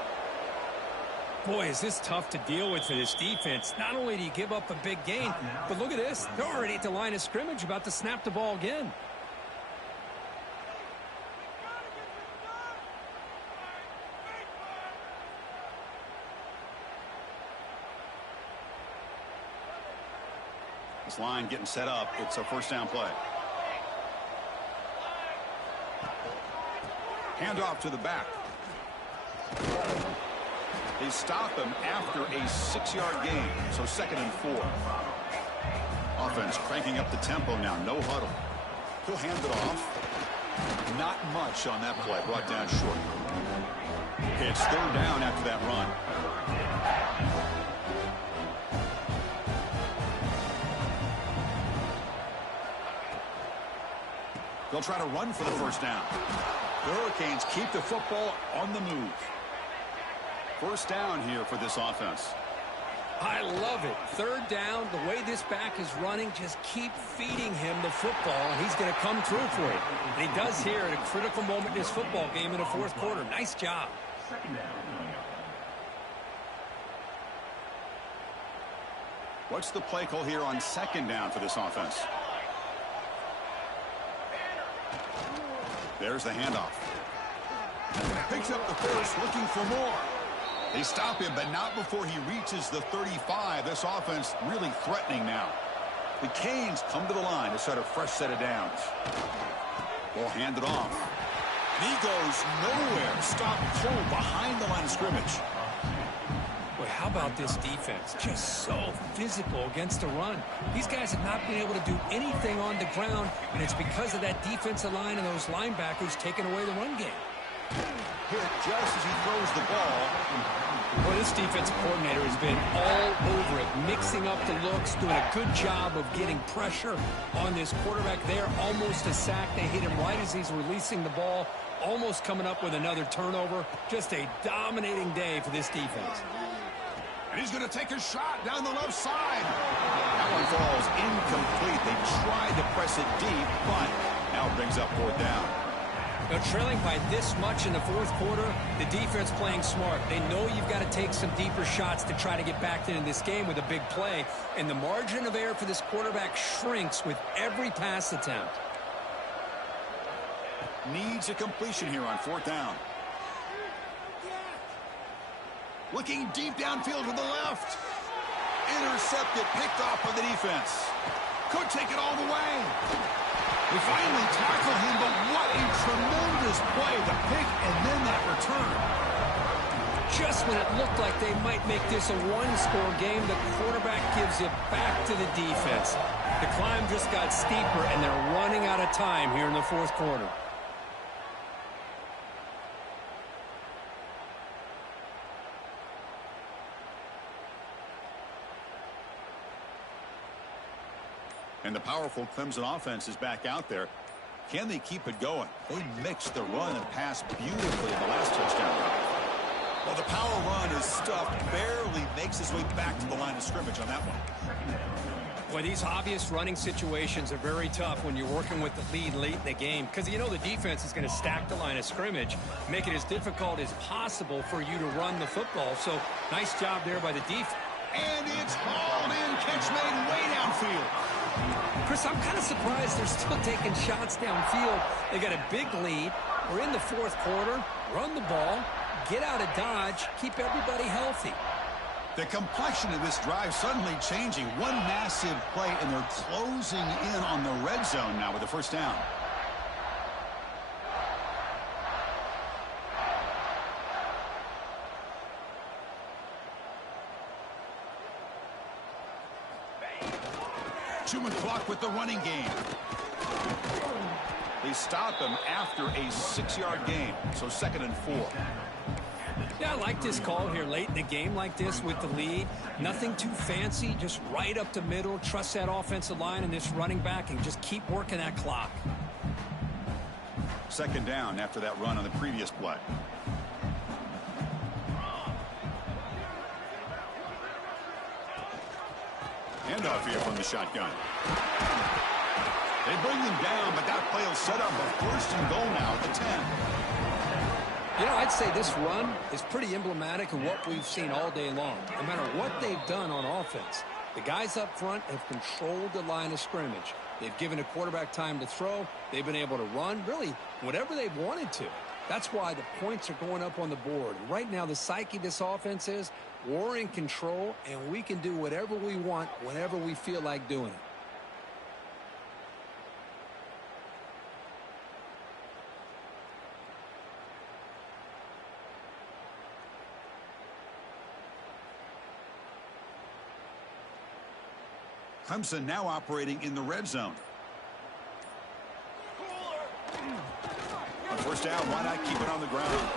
Boy, is this tough to deal with for this defense. Not only do you give up a big gain, but look at this. They're already at the line of scrimmage, about to snap the ball again. This line getting set up. It's a 1st down play. Handoff to the back. They stop him after a 6-yard gain, so 2nd and 4. Offense cranking up the tempo now. No huddle. He'll hand it off. Not much on that play, brought down short. It's third down after that run. They'll try to run for the first down. The Hurricanes keep the football on the move. First down here for this offense. I love it. Third down, the way this back is running, just keep feeding him the football, and he's going to come through for you. And he does here at a critical moment in this football game in the fourth quarter. Nice job. Second down. What's the play call here on second down for this offense? There's the handoff. Picks up the first, looking for more. They stop him, but not before he reaches the 35. This offense really threatening now. The Canes come to the line to set a fresh set of downs. Ball handed off. And he goes nowhere. Stop cold behind the line of scrimmage. Boy, how about this defense? Just so physical against the run. These guys have not been able to do anything on the ground, and it's because of that defensive line and those linebackers taking away the run game. Hit just as he throws the ball. Well, this defensive coordinator has been all over it, mixing up the looks, doing a good job of getting pressure on this quarterback there. Almost a sack. They hit him right as he's releasing the ball, almost coming up with another turnover. Just a dominating day for this defense. And he's going to take a shot down the left side. That one falls incomplete. They tried to press it deep, but now it brings up fourth down. Now, trailing by this much in the fourth quarter, the defense playing smart. They know you've got to take some deeper shots to try to get back into this game with a big play. And the margin of error for this quarterback shrinks with every pass attempt. Needs a completion here on fourth down. Looking deep downfield to the left. Intercepted, picked off by the defense. Could take it all the way. They finally tackle him, but what a tremendous play. The pick and then that return. Just when it looked like they might make this a one-score game, the quarterback gives it back to the defense. The climb just got steeper, and they're running out of time here in the fourth quarter. And the powerful Clemson offense is back out there. Can they keep it going? They mixed the run and pass beautifully in the last touchdown drive. Well, the power run is stuffed, barely makes his way back to the line of scrimmage on that one. Well, these obvious running situations are very tough when you're working with the lead late in the game, because you know the defense is going to stack the line of scrimmage, make it as difficult as possible for you to run the football. So nice job there by the defense. And it's hauled in, catch made way downfield. Chris, I'm kind of surprised they're still taking shots downfield. They got a big lead. We're in the fourth quarter. Run the ball, get out of Dodge, keep everybody healthy. The complexion of this drive suddenly changing. One massive play, and they're closing in on the red zone now with the first down. Chewing clock with the running game. They stop him after a 6-yard gain, so 2nd and 4. Yeah, I like this call here late in the game like this with the lead. Nothing too fancy, just right up the middle. Trust that offensive line and this running back and just keep working that clock. 2nd down after that run on the previous play. Handoff here from the shotgun. They bring him down, but that play will set up a 1st and goal now at the 10. You know, I'd say this run is pretty emblematic of what we've seen all day long. No matter what they've done on offense, the guys up front have controlled the line of scrimmage. They've given a quarterback time to throw. They've been able to run, really, whatever they've wanted to. That's why the points are going up on the board. Right now, the psyche of this offense is we're in control, and we can do whatever we want whenever we feel like doing it. Clemson now operating in the red zone. goes down. Why not keep it on the ground?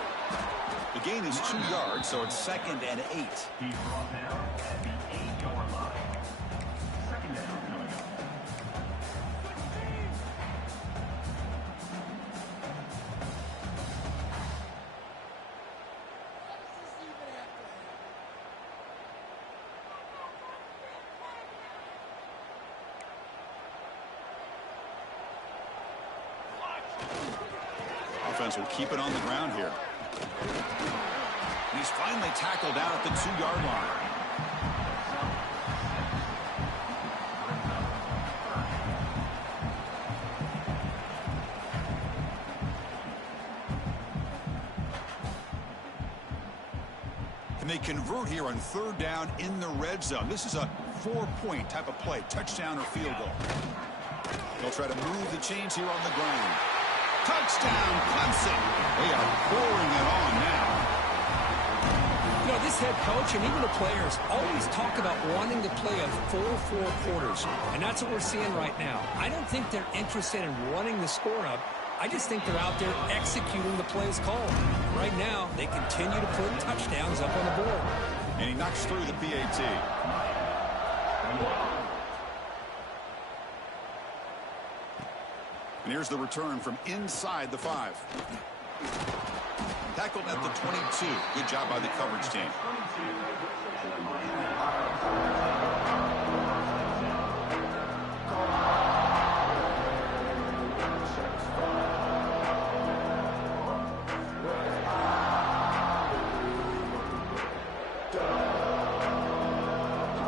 The gain is 2 yards, so it's 2nd and 8. He's brought down at the 8-yard line. 2nd down coming up. Offense will keep it on the ground here. And he's finally tackled down at the 2-yard line. And they convert here on 3rd down in the red zone. This is a 4-point type of play, touchdown or field goal. They'll try to move the chains here on the ground. Touchdown, Clemson. They are pouring it on now. You know, this head coach and even the players always talk about wanting to play a full 4 quarters, and that's what we're seeing right now. I don't think they're interested in running the score up. I just think they're out there executing the plays called. Right now, they continue to put touchdowns up on the board. And he knocks through the PAT. And here's the return from inside the 5. Tackled at the 22. Good job by the coverage team.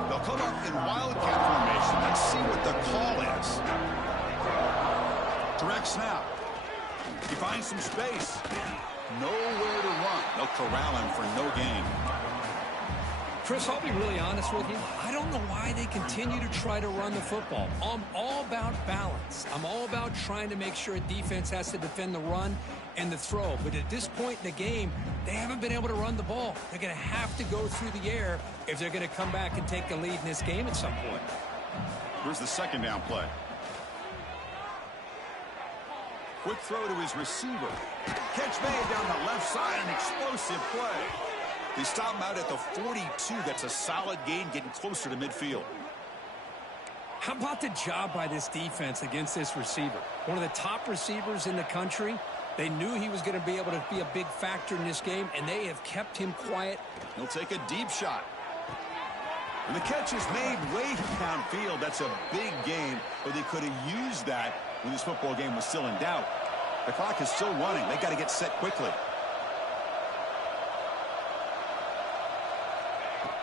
They'll come up in wildcat formation. Let's see what the call is. Direct snap. He finds some space. Nowhere to run. They'll corral him for no gain. Chris, I'll be really honest with you. I don't know why they continue to try to run the football. I'm all about balance. I'm all about trying to make sure a defense has to defend the run and the throw. But at this point in the game, they haven't been able to run the ball. They're going to have to go through the air if they're going to come back and take the lead in this game at some point. Here's the 2nd down play. Quick throw to his receiver. Catch made down the left side, an explosive play. They stop him out at the 42. That's a solid gain, getting closer to midfield. How about the job by this defense against this receiver? One of the top receivers in the country. They knew he was going to be able to be a big factor in this game, and they have kept him quiet. He'll take a deep shot. And the catch is made way downfield. That's a big gain, but they could have used that when this football game was still in doubt. The clock is still running. They got to get set quickly.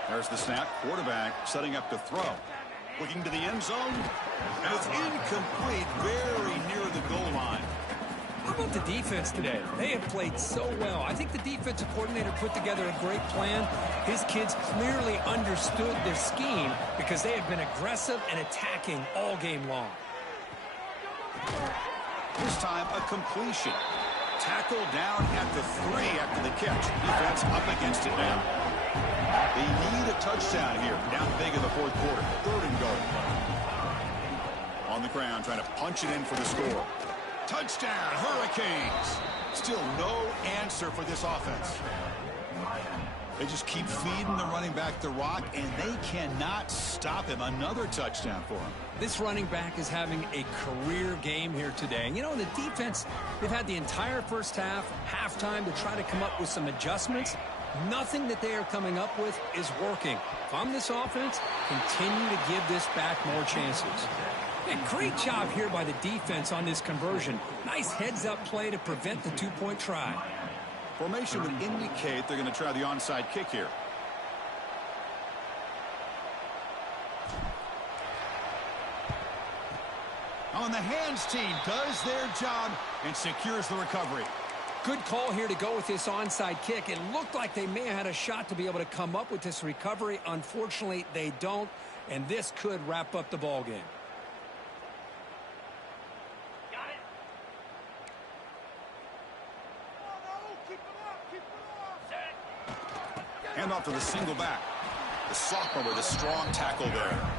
There's the snap. Quarterback setting up to throw. Looking to the end zone. And it's incomplete, very near the goal line. How about the defense today? They have played so well. I think the defensive coordinator put together a great plan. His kids clearly understood their scheme because they have been aggressive and attacking all game long. This time a completion. Tackle down at the 3 after the catch. Defense up against it now. They need a touchdown here. Down big in the 4th quarter. 3rd and goal. On the ground, trying to punch it in for the score. Touchdown, Hurricanes. Still no answer for this offense. They just keep feeding the running back the rock, and they cannot stop him. Another touchdown for him. This running back is having a career game here today. And, you know, the defense, they've had the entire first half, halftime, to try to come up with some adjustments. Nothing that they are coming up with is working. If I'm this offense, continue to give this back more chances. And great job here by the defense on this conversion. Nice heads-up play to prevent the 2-point try. Formation would indicate they're going to try the onside kick here. On the hands team does their job and secures the recovery. Good call here to go with this onside kick. It looked like they may have had a shot to be able to come up with this recovery. Unfortunately, they don't, and this could wrap up the ball game. Hand off to the single back. The sophomore with a strong tackle there.